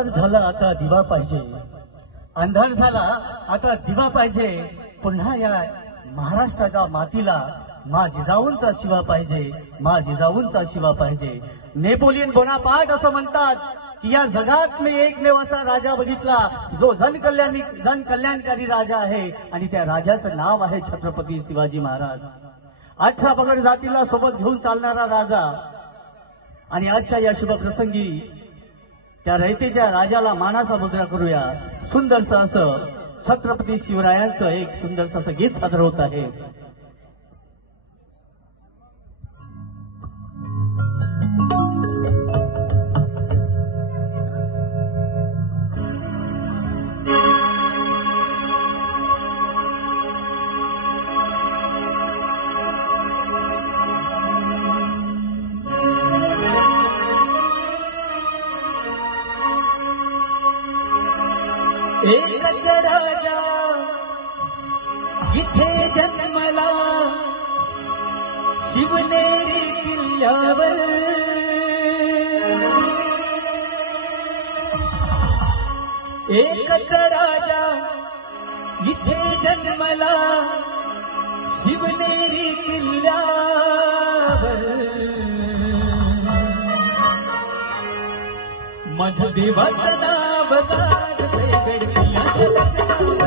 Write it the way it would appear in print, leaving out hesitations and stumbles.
अंधार झाला आता दिवा पाहिजे, अंधार झाला आता दिवा पाहिजे. पुन्हा या महाराष्ट्राच्या मातीला मा जिजाऊंचा शिवा पाहिजे, मा जिजाऊंचा शिवा पाहिजे. नेपोलियन बोनापार्ट असं म्हणतात की या जगात मी एकमेव असा राजा बघितला जो जनकल्याणकारी राजा आहे आणि त्या राजाचं नाव आहे छत्रपती शिवाजी महाराज. 18 पगड जातीला सोबत घेऊन चालणारा राजा. आणि आजच्या या शुभ प्रसंगी त्या रयतेच्या राजाला मानाचा मुजरा करूया. सुंदरसं असं छत्रपती शिवरायांचं एक सुंदरसं असं गीत सादर होत आहे. एकच राजा इथे जन्मला शिवनेरी किल्ल्यावर. एकच राजा इथे जन्मला शिवनेरी किल्ल्यावर. माझ्या देवाचं नाव गाजते गडकिल्ल्याचं.